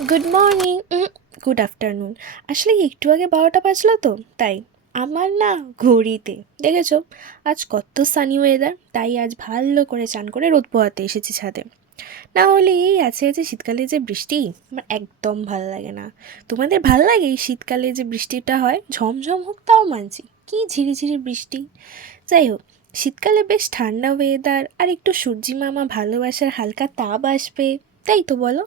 Good morning. Good afternoon. আসলে একটু আগে 12টা বাজলো তো, তাই আমার না ঘড়িতে দেখেছো আজ কত সানি ওয়েদার, তাই আজ ভালো করে চান করে রোদ পোহাতে এসেছি ছাদে। না হলে এই আছে যে শীতকালে যে বৃষ্টি আমার একদম ভালো লাগে না। তোমাদের ভাল লাগে এই শীতকালে যে বৃষ্টিটা হয়? ঝমঝম হোক তাও মানছি, কি ঝিরিঝিরি বৃষ্টি। যাই হোক, শীতকালে বেশ ঠান্ডা ওয়েদার আর একটু সূর্যি মামা ভালোবাসার হালকা তাপ আসবে, তাই তো বলো?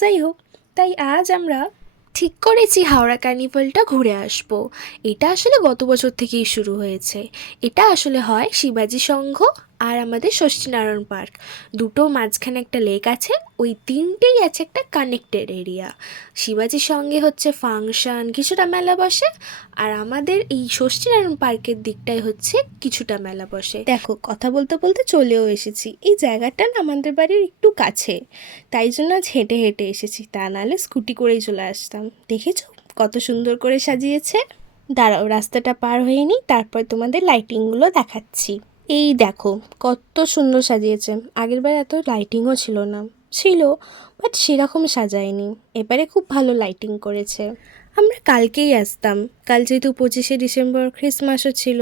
যাই হোক, তাই আজ আমরা ঠিক করেছি হাওড়া কার্নিভালটা ঘুরে আসব। এটা আসলে গত বছর থেকেই শুরু হয়েছে। এটা আসলে হয় শিবাজি সংঘ আর আমাদের ষষ্ঠীনারায়ণ পার্ক, দুটো মাঝখানে একটা লেক আছে, ওই তিনটেই আছে একটা কানেক্টেড এরিয়া। শিবাজির সঙ্গে হচ্ছে ফাংশন কিছুটা মেলা বসে, আর আমাদের এই ষষ্ঠীনারায়ণ পার্কের দিকটায় হচ্ছে কিছুটা মেলা বসে। দেখো, কথা বলতে বলতে চলেও এসেছি। এই জায়গাটা না আমাদের বাড়ির একটু কাছে, তাই জন্য আজ হেঁটে হেঁটে এসেছি, তা নাহলে স্কুটি করেই চলে আসতাম। দেখেছো কত সুন্দর করে সাজিয়েছে। দাঁড়াও, রাস্তাটা পার হয়ে নিই, তারপর তোমাদের লাইটিংগুলো দেখাচ্ছি। এই দেখো কত সুন্দর সাজিয়েছে। আগেরবার এত লাইটিংও ছিল না, ছিল বাট সেরকম সাজায়নি, এবারে খুব ভালো লাইটিং করেছে। আমরা কালকেই আসতাম, কাল যেহেতু 25শে ডিসেম্বর, ক্রিসমাসও ছিল,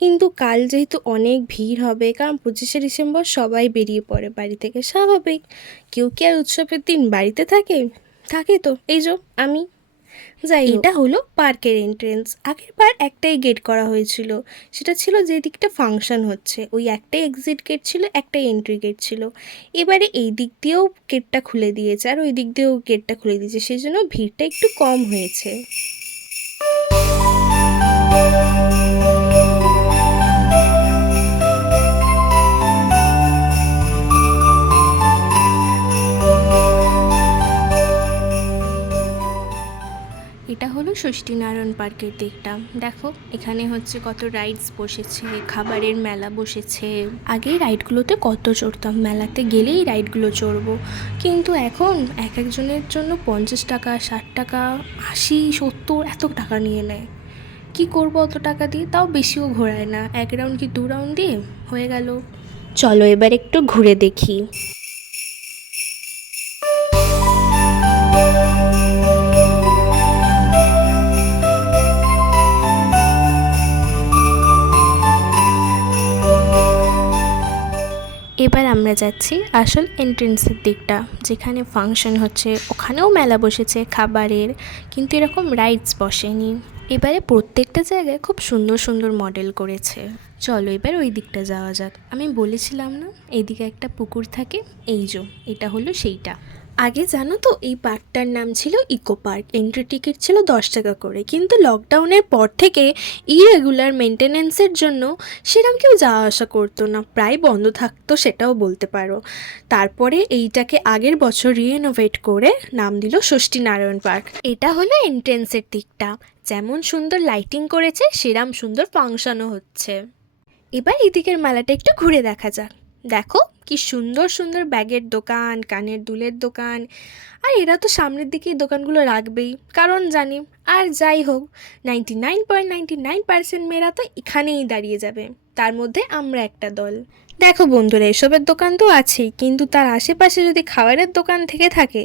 কিন্তু কাল যেহেতু অনেক ভিড় হবে, কারণ 25শে ডিসেম্বর সবাই বেরিয়ে পড়ে বাড়ি থেকে, স্বাভাবিক। কেউ কি আর উৎসবের দিন বাড়িতে থাকে? থাকে তো, এই যো আমি। যাই হোক, এটা হলো পার্কের এন্ট্রেন্স। আগের বার একটাই গেট করা হয়েছিল, সেটা ছিল যে দিকটা ফাংশন হচ্ছে, ওই একটাই এক্সিট গেট ছিল, একটাই এন্ট্রি গেট ছিল। এবারে এই দিক দিয়েও গেটটা খুলে দিয়েছে আর ওই দিক দিয়েও গেটটা খুলে দিয়েছে, সেই জন্য ভিড়টা একটু কম হয়েছে। এটা হলো ষষ্ঠীনারায়ণ পার্কের দিকটা। দেখো এখানে হচ্ছে কত রাইডস বসেছে, খাবারের মেলা বসেছে। আগে এই রাইডগুলোতে কত চড়তাম, মেলাতে গেলেই রাইডগুলো চড়বো, কিন্তু এখন এক একজনের জন্য 50 টাকা, 60 টাকা, 80, 70 এত টাকা নিয়ে নেয়। কি করবো অত টাকা দিয়ে? তাও বেশিও ঘোরায় না, 1 রাউন্ড কি 2 রাউন্ড দিয়ে হয়ে গেল। চলো এবার একটু ঘুরে দেখি। এবার আমরা যাচ্ছি আসল এন্ট্রেন্সের দিকটা, যেখানে ফাংশন হচ্ছে, ওখানেও মেলা বসেছে খাবারের, কিন্তু এরকম রাইডস বসেনি। এবারে প্রত্যেকটা জায়গায় খুব সুন্দর সুন্দর মডেল করেছে। চলো এবার ওই দিকটা যাওয়া যাক। আমি বলেছিলাম না এইদিকে একটা পুকুর থাকে, এই যো এটা হলো সেইটা। আগে জানো তো এই পার্কটার নাম ছিল ইকো পার্ক, এন্ট্রি টিকিট ছিল 10 টাকা করে, কিন্তু লকডাউনের পর থেকে ইরেগুলার মেনটেনেন্সের জন্য সেরকম কেউ যাওয়া আসা করতো না, প্রায় বন্ধ থাকতো সেটাও বলতে পারো। তারপরে এইটাকে আগের বছর রিনোভেট করে নাম দিল ষষ্ঠীনারায়ণ পার্ক। এটা হলো এন্ট্রেন্সের দিকটা, যেমন সুন্দর লাইটিং করেছে সেরম সুন্দর ফাংশনও হচ্ছে। এবার এদিকের মেলাটা একটু ঘুরে দেখা যাক। দেখো কি সুন্দর সুন্দর ব্যাগের দোকান, কানের দুলের দোকান, আর এরা তো সামনের দিকেই দোকানগুলো রাখবেই, কারণ জানি। আর যাই হোক, 99.99% মেয়েরা তো এখানেই দাঁড়িয়ে যাবে, তার মধ্যে আমরা একটা দল। দেখো বন্ধুরা, এসবের দোকান তো আছেই, কিন্তু তার আশেপাশে যদি খাবারের দোকান থেকে থাকে,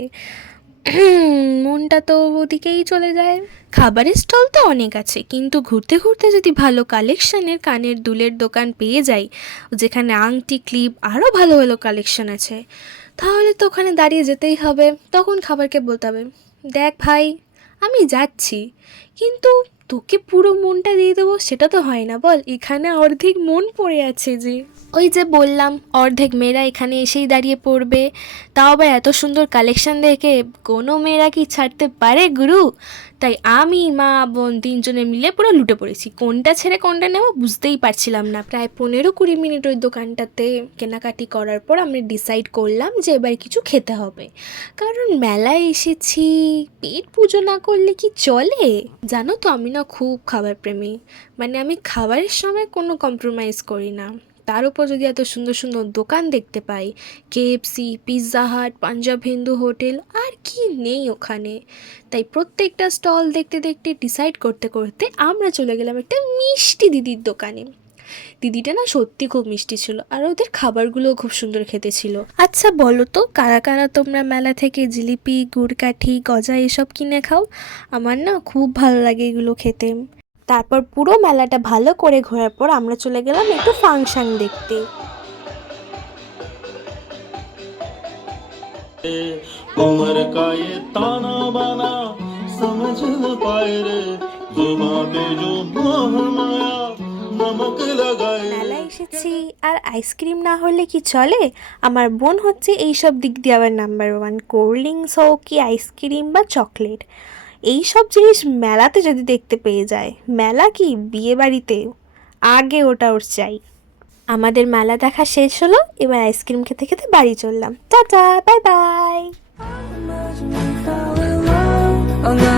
মনটা তো ওদিকেই চলে যায়। খাবারের স্টল তো অনেক আছে, কিন্তু ঘুরতে ঘুরতে যদি ভালো কালেকশনের কানের দুলের দোকান পেয়ে যাই, যেখানে আংটি, ক্লিপ, আরও ভালো ভালো কালেকশন আছে, তাহলে তো ওখানে দাঁড়িয়ে যেতেই হবে। তখন খাবারকে বলতে হবে, দেখ ভাই আমি যাচ্ছি, কিন্তু তোকে পুরো মনটা দিয়ে দেবো সেটা তো হয় না, বল? এখানে অর্ধেক মন পড়ে আছে যে, ওই যে বললাম অর্ধেক মেয়েরা এখানে এসেই দাঁড়িয়ে পড়বে, তাও আবার এত সুন্দর কালেকশন দেখে কোনো মেয়েরা কি ছাড়তে পারে গুরু? তাই আমি, মা, বোন তিনজনে মিলে পুরো লুটে পড়েছি, কোনটা ছেড়ে কোনটা নেব বুঝতেই পারছিলাম না। প্রায় 15-20 মিনিট ওই দোকানটাতে কেনাকাটি করার পর আমরা ডিসাইড করলাম যে এবার কিছু খেতে হবে, কারণ মেলায় এসেছি, পেট পুজো না করলে কি চলে? জানো তো আমি না খুব খাবার প্রেমী, মানে আমি খাবারের সময় কোনো কম্প্রোমাইজ করি না। তার উপর যদি এত সুন্দর সুন্দর দোকান দেখতে পাই, KFC, Pizza Hut, Punjab Hindu hotel, আর কি নেই ওখানে। তাই প্রত্যেকটা স্টল দেখতে দেখতে ডিসাইড করতে করতে আমরা চলে গেলাম একটা মিষ্টি দিদির দোকানে। দিদিটা না সত্যি খুব মিষ্টি ছিল, আর ওদের খাবারগুলোও খুব সুন্দর খেতে ছিল। আচ্ছা বলো তো, কারা কারা তোমরা মেলা থেকে জিলিপি, গুড়কাঠি, গজা এসব কিনে খাও? আমার না খুব ভালো লাগে এগুলো খেতে। তারপর পুরো মেলাটা ভালো করে ঘোরার পর আমরা চলে গেলাম একটু ফাংশন দেখতে। उम्र का ये ताना बाना समझ न पाए रे जुबां पे जो मोह माया नमक लगाए মেলায় এসেছি আর আইসক্রিম না হলে কি চলে? আমার বোন হচ্ছে এইসব দিক দিয়ে আবার নাম্বার ওয়ান। কোল্ড ড্রিঙ্কস হোক কি আইসক্রিম বা চকলেট, এই সব জিনিস মেলাতে যদি দেখতে পেয়ে যায়, মেলা কি বিয়ে বাড়িতে, আগে ওটা ওর চাই। আমাদের মেলা দেখা শেষ হলো, এবার আইসক্রিম খেতে খেতে বাড়ি চললাম। Tata, bye bye. On the